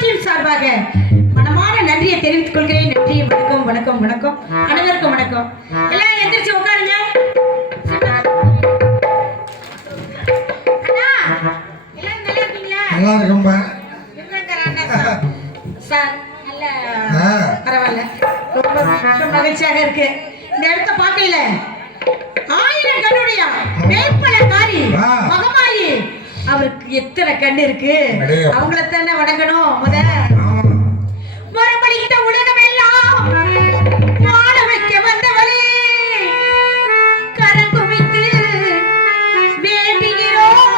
குடும்பத்தின் சார்பாக மனமான நன்றியை தெரிவித்துக் கொள்கிறேன். நன்றி. வணக்கம் வணக்கம் வணக்கம். அனைவருக்கும் வணக்கம். எல்லாம் எந்திரிச்சு உட்காருங்க. நல்லா இருக்கும்பா சார். நல்ல பரவாயில்ல, ரொம்ப மகிழ்ச்சியாக இருக்கு. இந்த இடத்த பார்க்கல ஆயிரம் கண்ணுடைய வேப்பலக்காரி மகமாயி, அவருக்கு எத்தனை கண்ணு இருக்கு, அவங்கள தானே வணங்கணும். மரமளித்த உலகம் எல்லாம் வாழ வைக்க வந்தவளே, கரம் குவித்து வேண்டுகிறோம்,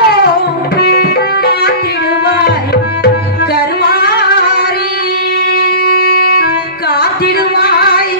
காத்திடுவாய் கருமாரி, காத்திடுவாய்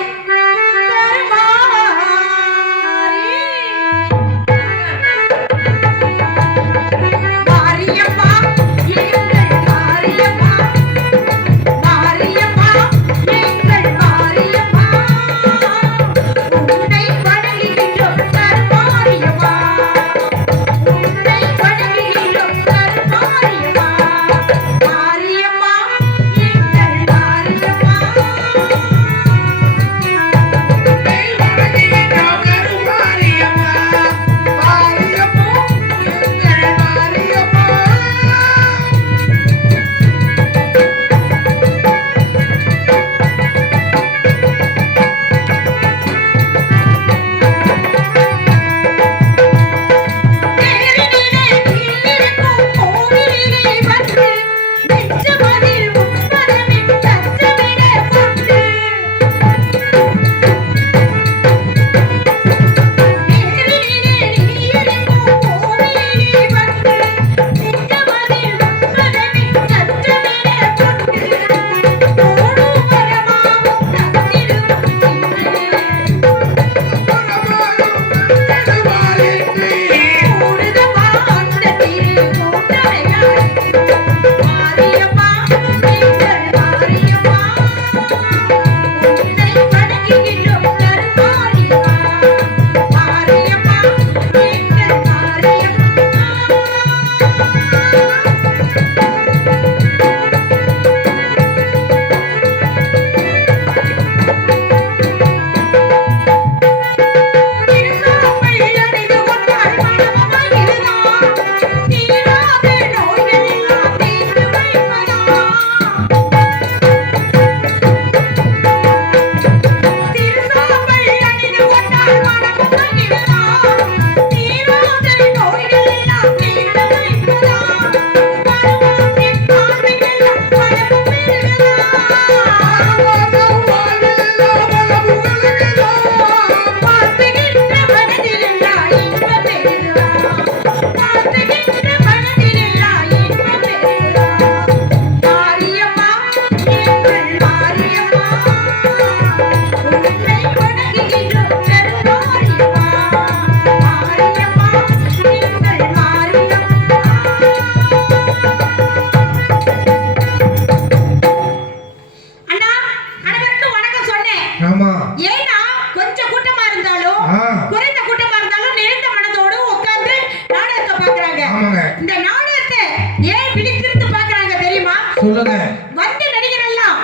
வந்து நடிகர் எல்லாம்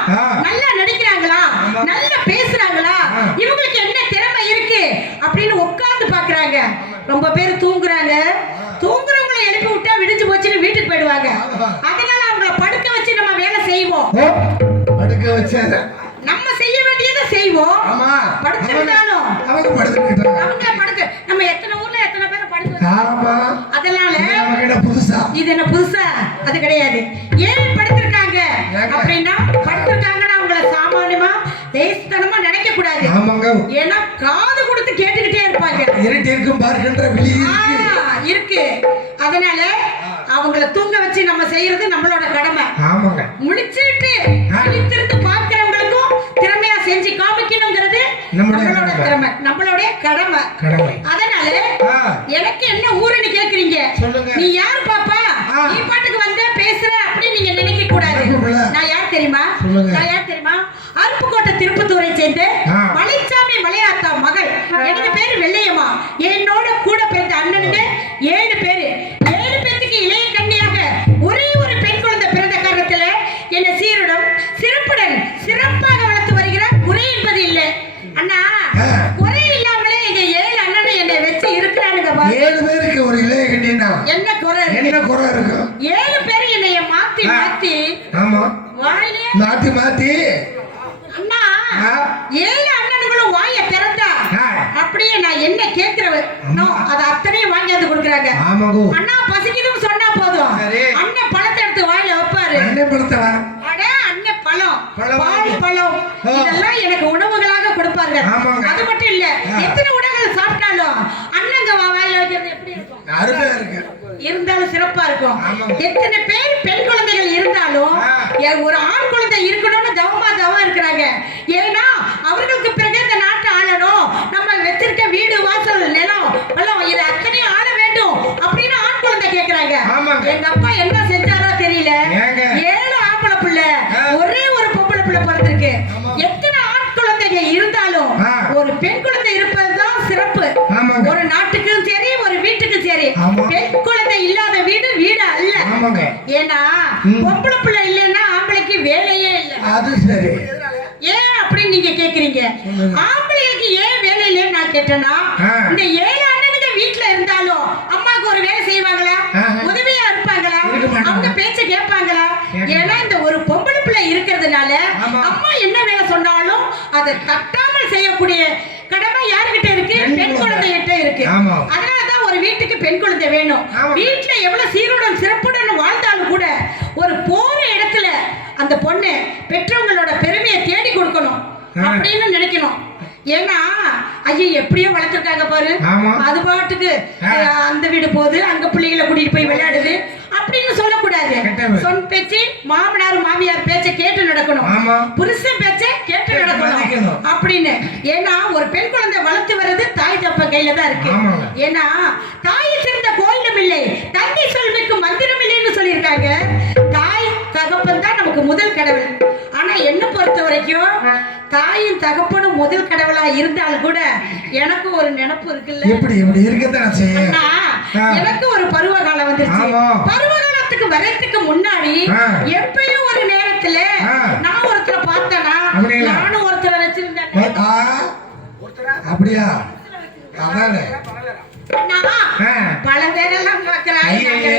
நல்லா நடிக்கிறாங்களா, நல்லா பேசுறாங்களா, இவங்களுக்கு என்ன திறமை இருக்கு அப்படின்னு உட்கார்ந்து பாக்குறாங்க. ரொம்ப பேர் தூங்குறாங்க. தூங்குறவங்களை எழுப்பி விட்டா விடிஞ்சு போச்சுன்னு வீட்டுக்கு போயிடுவாங்க. அதனால அவங்கள படுக்க வச்சு நம்ம வேலை செய்வோம். படுக்க வச்சு நம்ம செய்ய வேண்டியதை செய்வோம். படுத்துட்டாலும் அவங்க படுக்க நம்ம எத்தனை ஊர்ல எத்தனை பேர் படுக்க. அதனால இது என்ன புதுசா? அது கிடையாது. ஏன் படுத்திருக்காங்க அப்படின்னா, படுத்திருக்காங்கன்னா அவங்கள சாமானியமா தேசத்தனமா நினைக்க கூடாது. ஏன்னா காது கொடுத்து கேட்டுக்கிட்டே இருப்பாங்க. இருக்கு. அதனால அவங்கள தூங்க வச்சு நம்ம செய்யறது நம்மளோட கடமை. முடிச்சிட்டு விழித்திருந்து பார்க்கிறவங்களுக்கும் திறமையா செஞ்சு காமிக்கணுங்கிறது நம்மளோட திறமை, நம்மளுடைய கடமை. அதனால எனக்கு என்ன ஊருன்னு கேக்குறீங்க. நீ யாரு பாப்பா, நீ பாட்டுக்கு வந்த பேசுற அப்படின்னு நீங்க நினைக்க கூடாது. நான் யார் தெரியுமா? அருப்புக்கோட்டை திருப்பத்தூரை சேர்ந்த மலைச்சாமி மலையாத்தா மகள். எனக்கு பேரு வெள்ளையம்மா. என்னோட கூட பிறந்த அண்ணனுங்க 7 பேரு. 7 பேத்துக்கு இளைய கண்ணியாக ஒரே ஒரு பெண் குழந்தை பிறந்த காரணத்துல என்ன சீர குறை இருக்கும். 7 பேர் என்னைய மாத்தி மாத்தி ஆமா வாயிலே மாத்தி மாத்தி அண்ணா ஆ. 7 அண்ணனுங்களும் வாயை திறந்தா ஆ. அப்படியே நான் என்ன கேட்கிறவ அது அத்தனையும் வாங்கியாந்து கொடுக்குறாங்க. ஆமாகோ அண்ணா பசிக்குதுன்னு சொன்னா போதும் சரி. அண்ணன் பழத்தை எடுத்து வாயில வைப்பாரு. அண்ணன் பழத்தவா அட அண்ணன் பழம் பழம் பால் வாங்கி. பழம் ஆ. இதெல்லாம் எனக்கு உணவுகளாக கொடுப்பாங்க. ஆமாங்க. அது மட்டும் இல்ல ஆ. எத்தனை உணவுகள் சாப்பிட்டாலும் அண்ணங்க வாயில வைக்கிறது எப்படி இருக்கும்? அருமையா இருக்கு. இருந்தாலும் சிறப்பா இருக்கும். ஆமாங்க. எத்தனை பேர் பெண் குழந்தைகள் இருந்தாலும் ஆ. ஒரு ஆண் குழந்தை இருக்கணும்னு தவமா இருக்கிறாங்க. ஏன்னா அவர்களுக்கு பிறகு இந்த நாட்டை ஆளணும், நம்ம வச்சிருக்க வீடு வாசல் நிலம் எல்லாம் இது அத்தனையும் ஆள வேண்டும் அப்படின்னு ஆண் குழந்தை கேக்குறாங்க. ஆமாங்க. எங்க அப்பா என்ன செஞ்சாரோ தெரியல, ஏங்க? 7 ஆம்பளை பிள்ளை ஆ. ஒரே ஒரு பொம்பளை பிள்ளை பிறந்திருக்கு. ஆமா. எத்தனை ஆண் குழந்தைங்க இருந்தாலும் ஆ. ஒரு பெண் குழந்தை இருப்பதுதான் சிறப்பு. ஆமாங்க. ஒரு நாட்டுக்கும் சரி ஒரு வீட்டுக்கும் சரி. ஆமா. பெண் குழந்தை இல்லாத வீடு வீடு அல்ல. ஆமாங்க. ஏன்னா ம். பொம்பளை பிள்ளை இல்லைன்னா ஆம்பளைக்கு வேலையே இல்லை. அது சரி. ஏன் அப்படின்னு நீங்க கேக்குறீங்க? சொல்லுங்க. ஆம்பளைக்கு ஏன் வேலை இல்லைன்னு நான் கேட்டேன்னா ஆ. இந்த 7 அண்ணனுங்க வீட்டுல இருந்தாலும் அம்மாவுக்கு ஒரு வேலை செய்வாங்களா? ஆஹா. உதவியா இருப்பாங்களா? இருக்க மாட்டாங்க. அவங்க பேச்ச கேட்பாங்களா? கேட்க ஏன்னா இந்த ஒரு பொம்பளை பிள்ளை இருக்கிறதுனால ஆமா. அம்மா என்ன வேலை சொன்னாலும் அதை தட்டாமல் செய்யக்கூடிய கடமை யாருகிட்ட இருக்கு? பெண் குழந்தைகிட்ட இருக்கு. ஆமா. அதனாலதான் ஒரு வீட்டுக்கு பெண் குழந்தை வேணும். ஆமா. வீட்டுல எவ்வளவு சீருடன் சிறப்புடன் வாழ்ந்தாலும் கூட ஒரு போற இடத்துல அந்த பொண்ணு பெற்றவங்களோட பெருமையை தேடி கொடுக்கணும் அப்படின்னு நினைக்கணும். ஏன்னா ஐயா எப்படியோ வளர்த்துருக்காங்க பாரு, ஆமா. அது பாட்டுக்கு அந்த வீடு போகுது, அங்க பிள்ளைகளை கூட்டிட்டு போய் விளையாடுது அப்படின்னு சொல்லக்கூடாது. கெட்டவ. சொன் பேச்சு மாமனார் மாமியார் பேச்ச கேட்டு நடக்கணும். ஆமா. புருஷன் பேச்ச கேட்டு நடக்கணும் மதிக்கணும். அப்படின்னு. ஏன்னா ஒரு பெண் குழந்தை வளர்த்து வர்றது தாய் தப்ப கையில தான் இருக்கு. ஆமாங்க. ஏன்னா தாய் சிறந்த கோயிலும் இல்லை, தந்தை சொல்மிக்கு மந்திரம் இல்லைன்னு சொல்லியிருக்காங்க. தாய் தகப்பன் தான் நமக்கு முதல் கடவுள். ஆனா என்ன பொறுத்த வரைக்கும் தாயும் தகப்பனும் முதல் கடவுளா இருந்தாலும் கூட எனக்கு ஒரு நினைப்பு இருக்குல்ல. எப்படி எப்படி இருக்கத்தான் செய்யும். அண்ணா, எனக்கு ஒரு பருவ காலம் வந்துருச்சு. ஆமா. பருவ காலத்துக்கு வரதுக்கு முன்னாடி ஆ. எப்பயும் ஒரு நேரத்துல ஆ. நான் ஒருத்தரை பார்த்தேனா, அப்படிங்களா? நானும் ஒருத்தரை வச்சிருந்தேன். ஆ, அப்படியா? அதானே. அண்ணா, ஆ. பல பேரெல்லாம் ஐயே.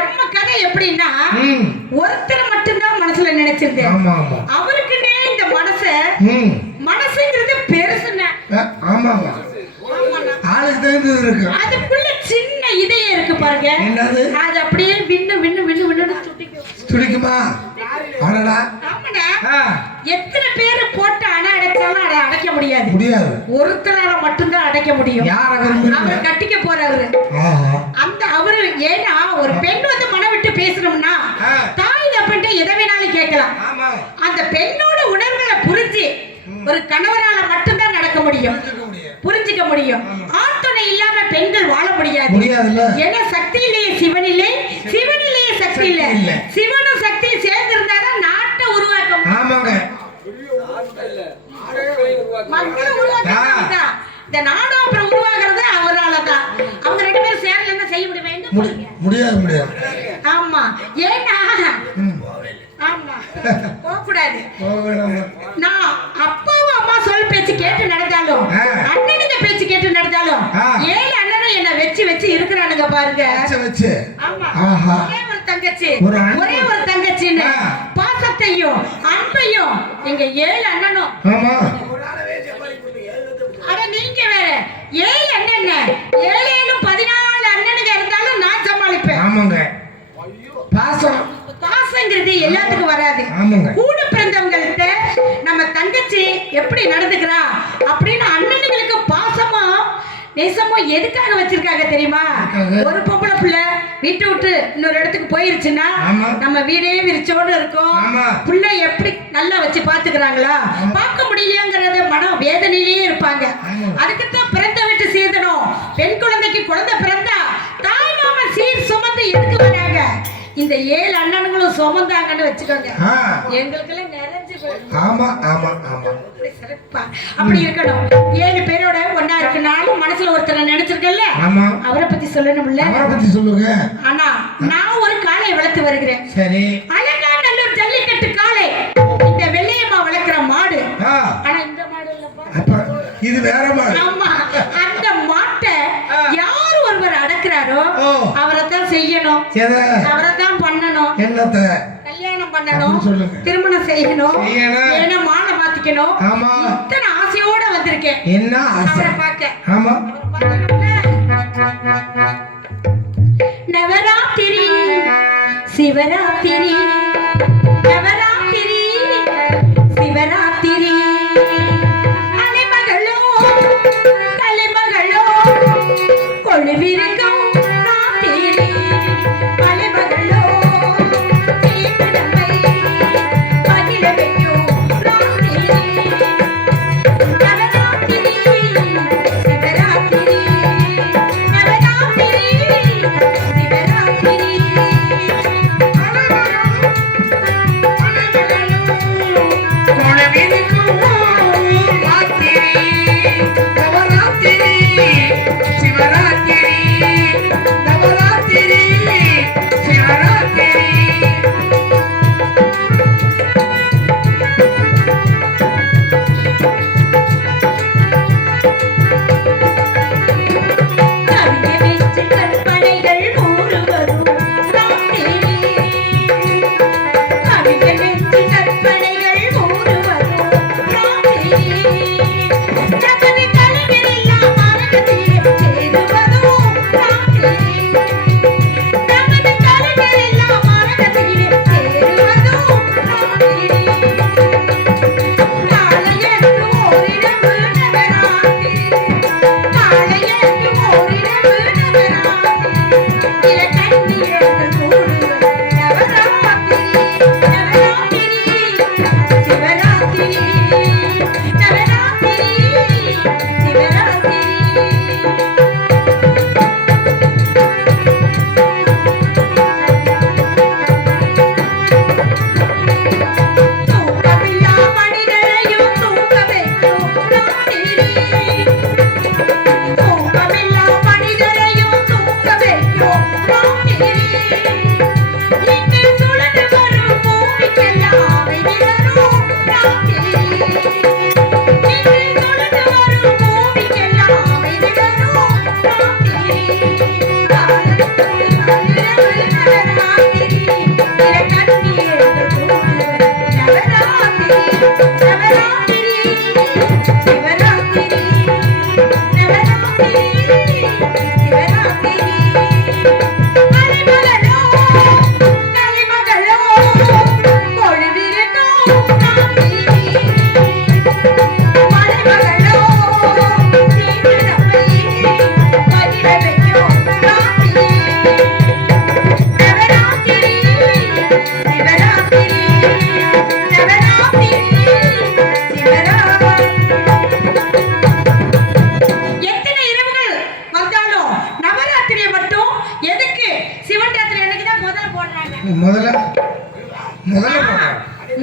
எம்ம கதை எப்படின்னா ம். ஒருத்தரை மட்டும்தான் மனசுல நினைச்சிருந்தேன். ஆமா ஆமா. அவருக்குன்னே இந்த ம். மனசுங்கிறது பெருசுன்னு. ஆமாங்க. ஆளுக்கு தகுந்தது இருக்கு. அதுக்குள்ள சின்ன இதயம் இருக்கு பாருங்க. என்னது? அது அப்படியே விண்ணு விண்ணு விண்ணு விண்ணு துடிக்கும். துடிக்குமா? அடடா. ஆமாடா. ஆ. எத்தனை பேர் போட்டு அணை அடைச்சாலும் அதை அடைக்க முடியாது. முடியாது. ஒருத்தரால மட்டும்தான் அடைக்க முடியும். யார விரும்புறீங்க? அவர் கட்டிக்க போறவரு. ஆஹா. அந்த அவரு ஏன்னா ஒரு பெண் வந்து மனம் விட்டு பேசணும்னா ஆ. தாய் தப்பன்ட்டு எதை வேணாலும் கேட்கலாம். ஆமா. அந்த பெண்ணோட உணர்வுகளை புரிஞ்சு ஒரு கணவரால மட்டும்தான் நடக்க முடியும், புரிஞ்சுக்க முடியும். ஆண் துணை இல்லாம பெண்கள் வாழ முடியாது. முடியாதுல்ல. ஏன்னா சக்தி இல்லையே சிவன் இல்லை, சிவன் இல்லையே சக்தி இல்லை. இல்லை. சிவனும் சக்தியும் சேர்ந்து இருந்தாதான் நாட்டை உருவாக்க முடியும். ஆமாங்க. மக்களை உருவாக்க இந்த நாடும் அப்புறம் உருவாகிறது அவரால தான். அவங்க 2 பேரும் சேர்ந்து என்ன செய்ய முடியும்? முடியாது முடியாது. ஆமா. ஏன்னா ம். ஆமா போகக்கூடாது. போகணும். நான் அப்பாவும் அம்மா சொல் பேச்சு கேட்டு நடந்தாலும் அண்ணனுங்க பேச்சு கேட்டு நடந்தாலும் 7 அண்ணனும் என்ன வச்சு இருக்கிறானுங்க பாருங்க. வச்சு ஆமா. ஆஹா. ஒரே ஒரு தங்கச்சி, ஒரு அண்ணன். ஒரே ஒரு தங்கச்சின்னு பாசத்தையும் அன்பையும் எங்க 7 அண்ணனும். ஆமா. அட நீங்க வேற 7 அண்ணன் 7 14 அண்ணனுங்க இருந்தாலும் நான் சமாளிப்பேன். ஆமாங்க. பாசம் பாசங்கிறது எல்லாத்துக்கும் வராது. ஆமாங்க. கூட பிறந்தவங்கள்ட்ட நம்ம தங்கச்சி எப்படி நடந்துக்கிறா அப்படின்னு அண்ணனுங்களுக்கு பாசமா நேசமா எதுக்காக வச்சிருக்காங்க தெரியுமா? ஒரு பொம்பளை பிள்ளை வீட்டை விட்டு இன்னொரு இடத்துக்கு போயிருச்சுன்னா நம்ம வீடே விரிச்சோடு இருக்கும். பிள்ளை எப்படி நல்லா வச்சு பாத்துக்கிறாங்களா பார்க்க முடியலங்கிறத மனம் வேதனையிலேயே இருப்பாங்க. அதுக்குத்தான் பிறந்த வீட்டு சீர்தனம். பெண் குழந்தைக்கு குழந்தை பிறந்தா தாய் மாமன் சீர் சுமந்து எதுக்கு வராங்க? இந்த 7 அண்ணனுங்களும் சுமந்தாங்கன்னு வச்சுக்கோங்க. எங்களுக்கெல்லாம் நிறைஞ்சு போயிடும். ஆமா ஆமா ஆமா. சிறப்பா அப்படி இருக்கணும். 7 பேரோட ஒண்ணா இருக்கனாலும் மனசுல ஒருத்தரை நினைச்சிருக்கல, ஆமா. அவரை பத்தி சொல்லணும்ல. அவரை பத்தி சொல்லுங்க. ஆனா நான் ஒரு காளை வளர்த்து வருகிறேன். சரி. அலங்காநல்லூர் ஜல்லிக்கட்டு காளை. இந்த வெள்ளையம்மா வளர்க்கிற மாடு. ஆனா இந்த மாடு இல்லப்பா. அப்ப இது வேற மாடு. ஆமா. அந்த மாட்டை யார் ஒருவர் அடக்குறாரோ அவரை தான் செய்யணும். எதை அவரைத்தான் பண்ணணும். என்னத்த கல்யாணம் பண்ணணும், சொல்லுங்க. திருமணம் செய்யணும், செய்யணும். ஏன்னா மாலை மாத்திக்கணும். ஆமா. இத்தனை ஆசையோட வந்திருக்கேன் என்ன ஆசை அவரை பார்க்க. ஆமா நவராத்திரி சிவராத்திரி, நவராத்திரி சிவராத்திரி, அலைமகளோ கலைமகளோ கொழுவிருக்கும் ராத்திரி, அலைமகளோ தீவிரமை பகிர வைக்கும் ராத்திரி, நவராத்திரி சிவராத்திரி, நவராத்திரி சிவராத்திரி.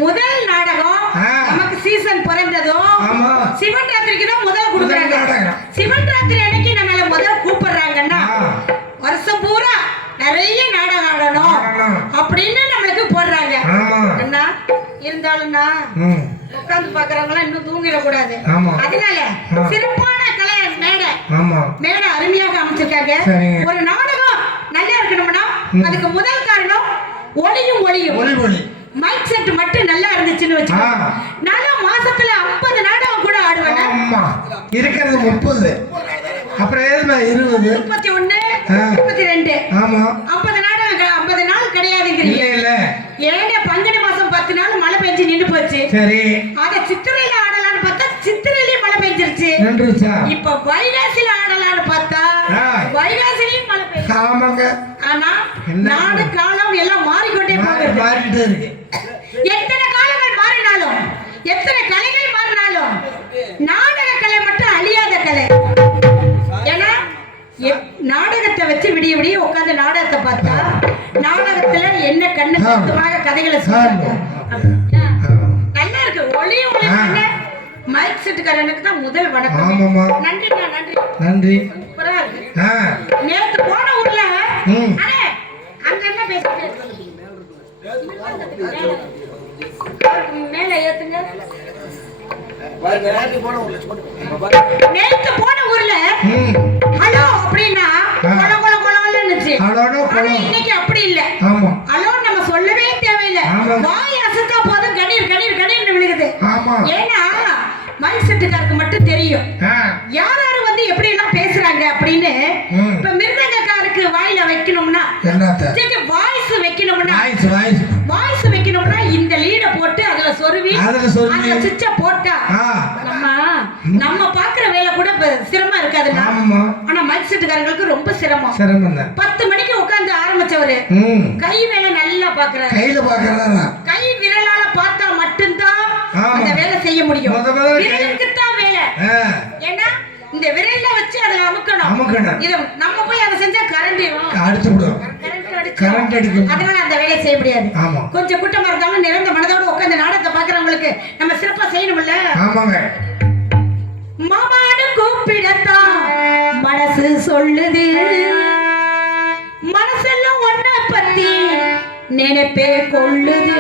முதல் நாடகம் நமக்கு சீசன் பிறந்ததும் சிவன் ராத்திரிக்கு தான் முதல் கொடுக்குறாங்க. சிவன் ராத்திரி அன்னைக்கு நம்மள முதல் கூப்பிடுறாங்கன்னா வருஷம் பூரா நிறைய நாடகம் ஆடணும் அப்படின்னு நம்மளுக்கு போடுறாங்க. என்ன இருந்தாலும்னா உட்கார்ந்து பாக்குறவங்க இன்னும் தூங்கிடக்கூடாது. அதனால சிறப்பான கலை மேடை அருமையாக அமைச்சிருக்காங்க. ஒரு நாடகம் நல்லா இருக்கணும்னா அதுக்கு முதல் காரணம் ஒளியும் மைக் செட் மட்டும் நல்லா இருந்துச்சுன்னு வச்சுக்கோங்க. நான் மாசத்துல 50 நாடகம் கூட ஆடுவேன். ஆமா இருக்கிறது 30, அப்புறம் 20, 31, 32. ஆமா 50 நாடகம் 50 நாள் கிடையாதுங்கிறீங்க. இல்ல ஏன்னா பங்குனி மாசம் 10 நாள் மழை பெஞ்சு நின்னு போச்சு. சரி அத சித்திரையில ஆடலாம்னு பார்த்தா சித்திரையிலே மழை பெஞ்சிருச்சு. இப்ப வைகாசில ஆடலாம்னு பார்த்தா வைகாசிலையும் மழை பெய்யுது. ஆமாங்க. ஆனா நாடு காலம் எல்லாம் மாறிக்கொண்டே மாறிட்டே இருக்கு. எத்தனை காலங்கள் மாறினாலும் எத்தனை கலைகள் மாறினாலும் நாடக கலை மட்டும் அழியாத கலை. ஏன்னா நாடகத்தை வச்சு விடிய விடிய உட்கார்ந்து நாடகத்தை பார்த்தா நாடகத்துல என்ன கண்ணு கருத்துமாக கதைகளை சொல்றாங்க. நல்லா இருக்கு. ஒளி மைக் செட்டுக்காரனுக்கு தான் முதல் வணக்கம். நன்றிண்ணா, நன்றி. சூப்பரா இருக்கு. நேத்து போன ஊர்ல அங்க என்ன பேசிட்டு மேல ஏத்துங்க. நேத்து போன ஊர்ல ஹலோ அப்படின்னா கொல கொல கொலன்னு போச்சு. அலோனோ ஆனா இன்னைக்கு அப்படி இல்ல. ஆமா. அலோ நம்ம சொல்லவே தேவையில்லை. வாய் அசைத்தா போதும் கணீர் கணீர் கணீர்னு விழுகுது. ஆமா. ஏன்னா மைக் செட்டுக்காருக்கு மட்டும் தெரியும் யார் யாரு வந்து எப்படி எல்லாம் பேசுறாங்க அப்படின்னு. இப்ப மிருதங்கக்காருக்கு வாயில வைக்கணும்னா வாய்ஸ் வைக்கணும்னா வாய்ஸ் வைக்கணும்னா இந்த லீட போட்டு அதுல சொருவி அதுல சுவிட்ச போட்டா நம்ம பாக்குற வேலை கூட சிரமம் இருக்காது. ஆனா மைக் செட்டுக்காரங்களுக்கு ரொம்ப சிரமம். 10 மணிக்கு உட்கார்ந்து ஆரம்பிச்சவரு கை வேலை நல்லா பாக்குறாரு. கை விரலால பார்த்தா மட்டும்தான் அந்த வேலை செய்ய முடியும். விரலுக்கு தான் வேலை. ஏன்னா இந்த விரல்ல வச்சு அதை அமுக்கணும். இத நம்ம போய் அதை செஞ்சா கரண்ட் அடிக்கும். அதனால அந்த வேலையை செய்ய முடியாது. கொஞ்சம் கூட்டமா இருந்தாலும் நிறந்த மனதோட உட்கார்ந்து நாடகத்தை பாக்குறவங்களுக்கு நம்ம சிறப்பா செய்யணும்ல. மாமான்னு கூப்பிடத்தான் மனசு சொல்லுது. மனசெல்லாம் ஒன்ன பத்தி நினைப்பே கொள்ளுது.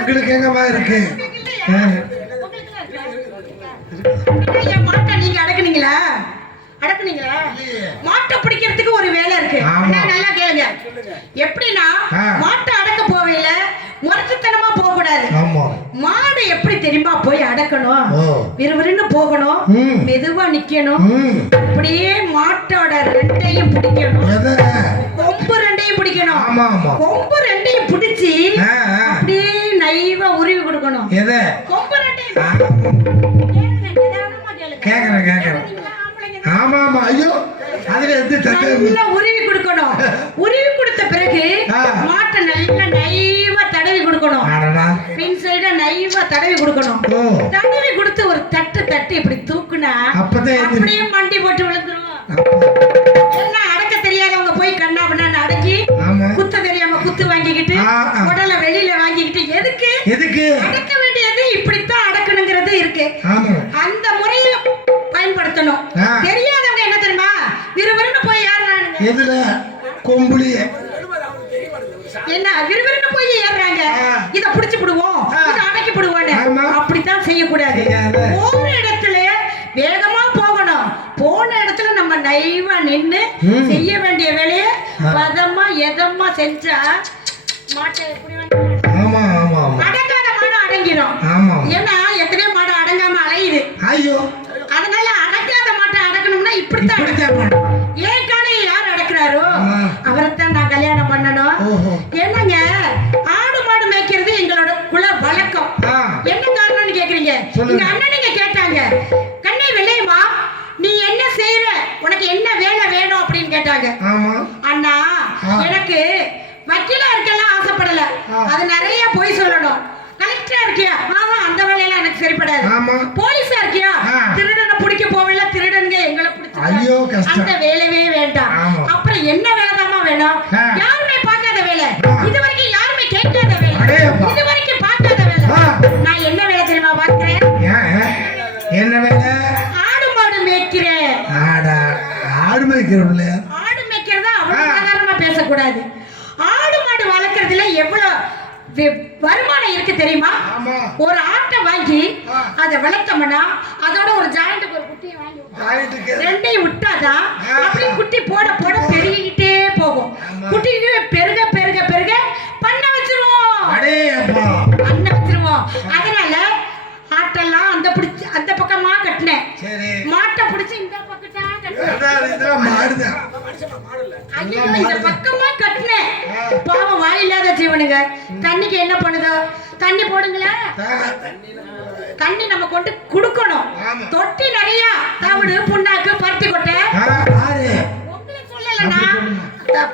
உங்களுக்கு எங்கமா இருக்கு? மாட்டை நீங்க அடக்குனீங்களா? மாட்டை பிடிக்கிறதுக்கு ஒரு வேலை இருக்கு. நல்லா கேளுங்க. எப்படின்னா மாட்டை அடக்க போவையில முரட்டுத்தனமா போக கூடாது. மாடு எப்படி தெரியுமா போய் அடக்கணும்? விறுவிறுன்னு போகணும், மெதுவா நிக்கணும். அப்படியே மாட்டோட ரெண்டையும் பிடிக்கணும். எதை? கொம்பு ரெண்டையும் பிடிக்கணும். ஆமா ஆமா. கொம்பு ரெண்டையும் பிடிச்சி அப்படியே நைவா உருவி கொடுக்கணும். எதை? கொம்பு ரெண்டையும் கேக்குறேன் கேக்குறேன். ஆமா ஆமா. ஐயோ அதுல எது நல்லா உருவி கொடுக்கணும். உருவி கொடுத்த பிறகு மாட்டை நல்லா நைவா தடவி கொடுக்கணும். பின் சைடா நைவா தடவி கொடுக்கணும். தடவி கொடுத்து ஒரு தட்டு தட்டி இப்படி தூக்குனா அப்படியே மண்டி போட்டு விழுந்துருவோம். என்ன அடக்க தெரியாதவங்க போய் கண்ணா பண்ணா அடக்கி குத்த தெரியாம குத்து வாங்கிக்கிட்டு உடல வெளியில வாங்கிக்கிட்டு எதுக்கு அடக்க வேண்டியது இப்படித்தான் அடக்கணுங்கிறது இருக்கு. அந்த முறையை பயன்படுத்தணும். தெரியாதவங்க என்ன தெரியுமா விறுவிறுன்னு போய் ஏறானுங்க. எதுல? கொம்புலியே. என்ன விறுவிறுன்னு போய் ஏறாங்க. இத புடிச்சு விடுவோம், இத அடக்கி விடுவோம். அப்படித்தான் செய்யக்கூடாது. போற இடத்துல வேகமா போகணும். போன இடத்துல நம்ம நைவா நின்னு செய்ய வேண்டிய வேலையை பதமா எதமா செஞ்சா மாட்டை அடங்காத மாடு அடங்கிடும். ஏன்னா எத்தனையோ மாடு அடங்காம அலையுது. அதனால அடக்காத மாட்டை அடக்கணும்னா இப்படித்தான். ஏன் காலையை யார் அடக்குறாரோ அவரைத்தான் நான் கல்யாணம் பண்ணணும். என்னங்க ஆடு மாடு மேய்க்கிறது எங்களோட குல வழக்கம். என்ன காரணம்னு கேக்குறீங்க? எங்க அண்ணனுங்க கேட்டாங்க, கண்ணை விளையுமா நீ என்ன செய்யற, உனக்கு என்ன வேலை வேணும் அப்படின்னு கேட்டாங்க. அண்ணா எனக்கு வக்கீலா இருக்கலாம் ஆசைப்படல, அது நிறைய போய் சொல்லணும். கலெக்டரா இருக்கியா? அந்த வேலையெல்லாம் எனக்கு சரிப்படாது. போலீஸா இருக்கியா? திருடனை பிடிக்க போவேல, திருடனுங்க எங்களை பிடிச்சி அந்த வேலையே வேண்டாம். அப்புறம் என்ன வேலைதாமா வேணும்? யாருமே பார்க்காத வேலை, இது வரைக்கும் யாருமே கேட்காத வேலை, இது வரைக்கும் பார்க்காத வேலை. நான் என்ன வேலை தெரியுமா பார்க்கிறேன்? என்ன வேலை? ஆடு மாடு மேய்க்கிறேன். ஆடு மேய்க்கிறோம்ல. ஆடு மேய்க்கிறதா அவ்வளவு சாதாரணமா பேசக்கூடாது. ஆடு மாடு வளர்க்கறதுல எவ்வளவு வருமானம் இருக்கு தெரியுமா? ஒரு ஆட்டை வாங்கி அதை வளர்த்தோம்னா அதோட ஒரு ஜாயிண்ட்டுக்கு ஒரு குட்டியை வாங்கி ரெண்டையும் விட்டாதான் அப்படியே குட்டி போட போட பெருகிட்டே போகும். குட்டி பெருக பெருக பெருக பண்ண வச்சிருவோம். அதனால ஆட்டெல்லாம் அந்த பக்கமா கட்டினேன், மாட்டை பிடிச்சி இந்த பக்கத்தா இந்த பக்கமா கட்டினேன். பாவம் வாயில்லாத ஜீவனுங்க தண்ணிக்கு என்ன பண்ணுதோ தண்ணி போடுங்களா. தண்ணி நம்ம கொண்டு குடுக்கணும். தொட்டி நிறைய தவிடு புண்ணாக்கு பருத்தி கொட்டை சொல்லலன்னா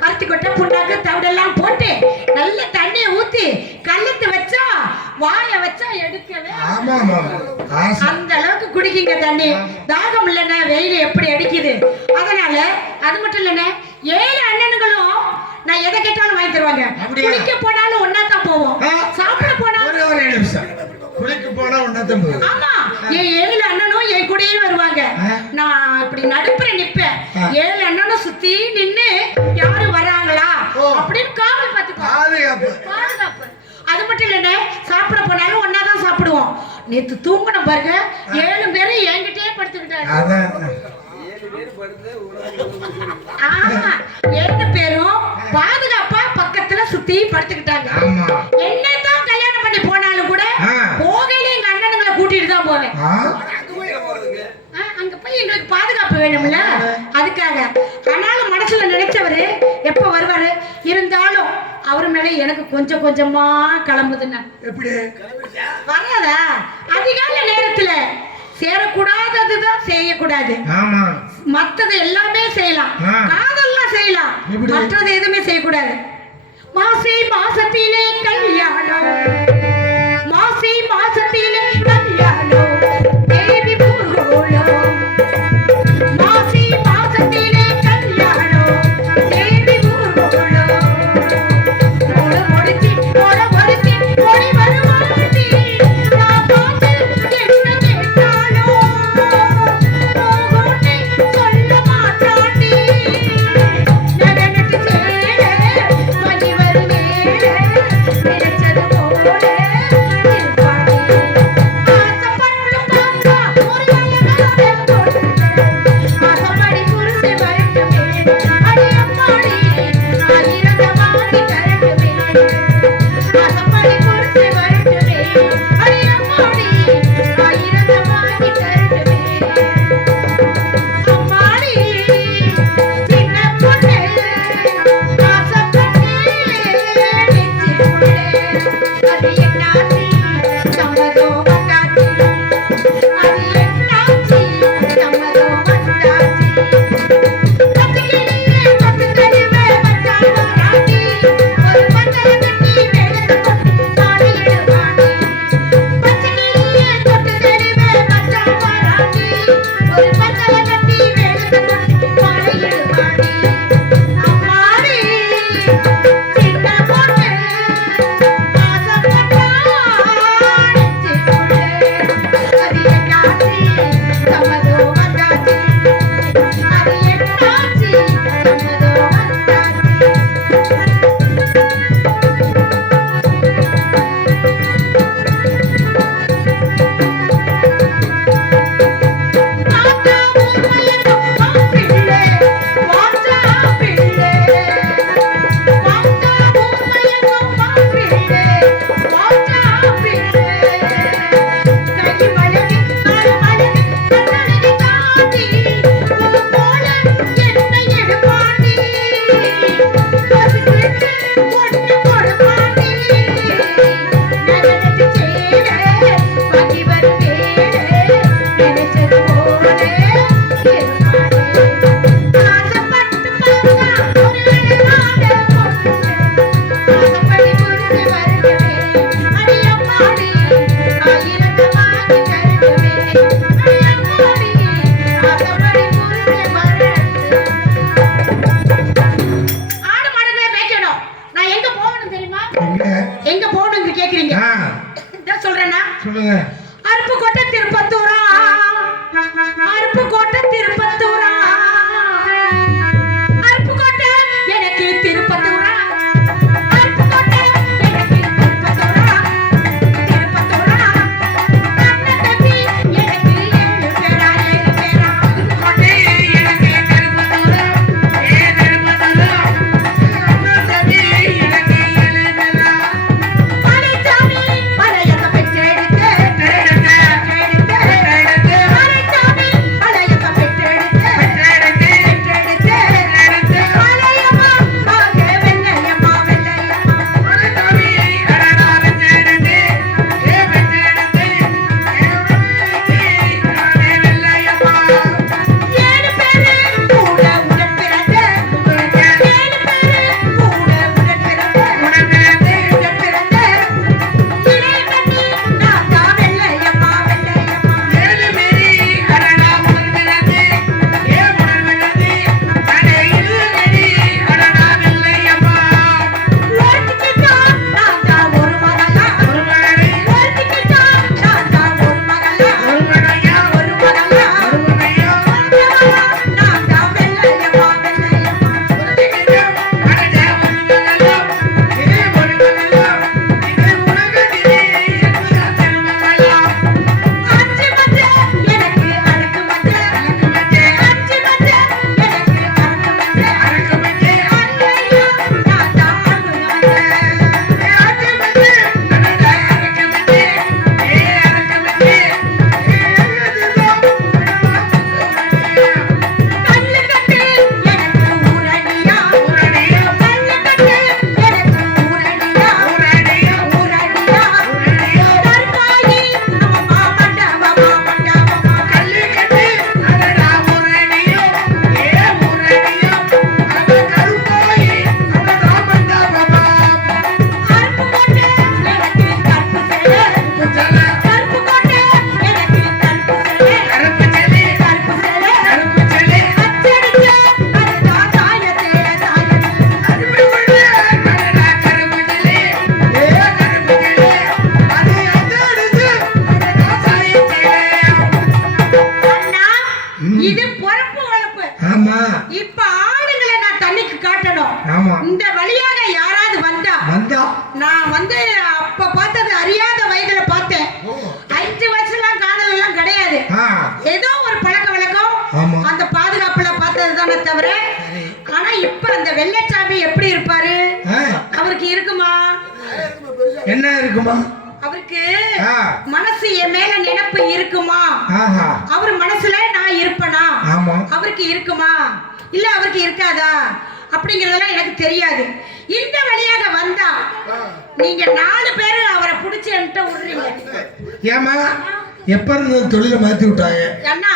பருத்தி கொட்டை புண்ணாக்கு தவிடெல்லாம் போட்டு நல்ல தண்ணியை ஊத்தி கல்லத்து வச்சா வாய வச்சா எடுக்கவே அந்த அளவுக்கு குடிக்குங்க தண்ணி. தாகம் இல்லைன்னா வெயில் எப்படி அடிக்குது. அதனால அது மட்டும் இல்லைன்னா 7 அண்ணனுங்களும் நான் எதை கேட்டாலும் வாங்கி தருவாங்க. குளிக்க போனாலும் ஒன்னா தான் போவோம், சாப்பிட போனாலும் குளிக்க போனா ஒன்னா தான் போவோம். ஆமா, என் 7 அண்ணனும் என் கூடயே வருவாங்க. நான் இப்படி நடுப்புற நிப்பேன். 7 அண்ணனும் சுத்தி நின்னு யாரு வராங்களா அப்படின்னு காவல் பார்த்துப்பாங்க, பாதுகாப்பு. அது மட்டும் இல்லைன்னு சாப்பிட போனாலும் ஒன்னாதான் சாப்பிடுவோம். நேத்து தூங்கின பாருங்க 7 பேரும் என்கிட்டயே படுத்துக்கிட்டாங்க. 7 பேரும் பாதுகாப்பா பக்கத்துல சுத்தி படுத்துக்கிட்டாங்க. என்னதான் கல்யாணம் பண்ணி போனாலும் கூட போகையில எங்க அண்ணனுங்களை கூட்டிட்டு தான் போவேன். அங்க போய் எங்களுக்கு பாதுகாப்பு வேணும்ல, அதுக்காக. ஆனாலும் மனசுல நினைச்சவரு எப்ப வருவாரு, இருந்தாலும் அவரு மேல எனக்கு கொஞ்சம் கொஞ்சமா கிளம்புதுன்னா எப்படி வராதா? அதிகாலை நேரத்துல சேரக்கூடாததுதான் செய்யக்கூடாது. மத்தது எல்லாமே செய்யலாம், காதெல்லாம் செய்யலாம், மற்றது எதுவுமே செய்யக்கூடாது. மாசி மாசத்திலே கல்யாணம், மாசி மாசத்திலே கல்யாணம், தேவி ஊர்வலம். மாசி மாசத்திலே கல்யாணம், தேவி ஊர்வலம். ஓட முடிச்சு ஓட முடிச்சு ஓடி வருவாண்டி, நான் பார்த்து என்ன கேட்டாலோ போகோண்டி சொல்ல மாட்டாண்டி. நடனத்து சேர மணி வருவே நினைச்சது போல என்ன சொல்றேன்னா சொல்லுங்க. அருப்புக்கோட்டை திருப்பத்தூரா, அருப்புக்கோட்டை திருப்பத்தூரா, அருப்புக்கோட்டை எனக்கு திருப்பத்தூரா, அருப்புக்கோட்டை எனக்கு திருப்பத்தூரா, திருப்பத்தூரா, அண்ணன் தம்பி எனக்கு 7 பேரா, 7 பேரா, அருப்புக்கோட்டை எனக்கு திருப்பத்தூரா, திருப்பத்தூரா, அண்ணன் தம்பி எனக்கு 7 பேரா, பழனிசாமி பழையத்தை பெற்றெடுத்து இது பொறுப்பு வளர்ப்பு. ஆமா. இப்ப ஆடுகளை நான் தண்ணிக்கு காட்டணும். ஆமா. இந்த வழியாக யாராவது வந்தா நான் வந்து அப்ப பார்த்தது அறியாத வயதுல பார்த்தேன். 5 வருஷம்லாம் காதல் எல்லாம் கிடையாது. ஏதோ ஒரு பழக்க வழக்கம் அந்த பாதுகாப்புல பார்த்ததுதானே தவிர. ஆனா இப்ப அந்த வெள்ளச்சாமி எப்படி இருப்பாரு? அவருக்கு இருக்குமா? என்ன இருக்குமா? அவருக்கு மனசு என் மேல நினைப்பு இருக்குமா? அவர் மனசுல நான் இருப்பனா? அவருக்கு இருக்குமா இல்ல அவருக்கு இருக்காதா அப்படிங்கறதெல்லாம் எனக்கு தெரியாது. இந்த வழியாக வந்தா நீங்க 4 பேரு அவரை புடிச்சு என்கிட்ட விடுறீங்க. ஏமா எப்ப இருந்து தொழிலை மாத்தி விட்டாங்க? அண்ணா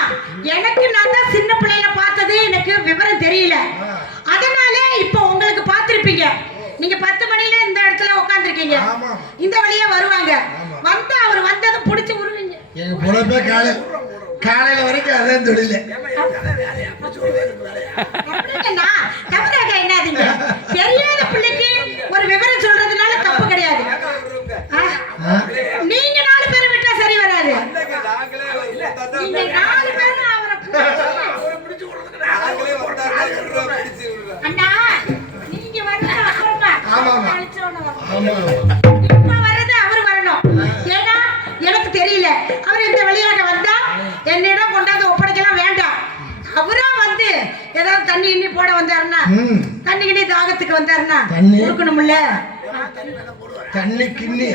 எனக்கு நான் தான் சின்ன பிள்ளையில பார்த்தது எனக்கு விவரம் தெரியல. அதனால இப்ப உங்களுக்கு பார்த்திருப்பீங்க. நீங்க 10 மணில இந்த இடத்துல உட்கார்ந்திருக்கீங்க. இந்த வழியா வருவாங்க. வந்து அவர் வந்ததும் புடிச்சு உருவீங்க. எங்க பொழப்பே காலையில வரைக்கும் அதான் தொழில். அப்படின்னா தவறாக என்னாதீங்க. தெரியாத பிள்ளைக்கு ஒரு விவரம் சொல்றதுனால தப்பு கிடையாது. நீங்க 4 பேரை விட்டா சரி வராது. நீங்க 4 பேரும் அவரை அண்ணா நீங்க வரது அப்புறமா இப்ப வர்றது அவர் வரணும். ஏன்னா எனக்கு தெரியல. அவர் இந்த வழியாக வந்தா என்னிடம் கொண்டாந்து ஒப்படைக்கலாம் வேண்டாம். அவரா வந்து ஏதாவது தண்ணி இன்னி போட வந்தாருன்னா தண்ணி கிண்ணி தாகத்துக்கு வந்தாருன்னா கொடுக்கணும்ல. தண்ணி கிண்ணி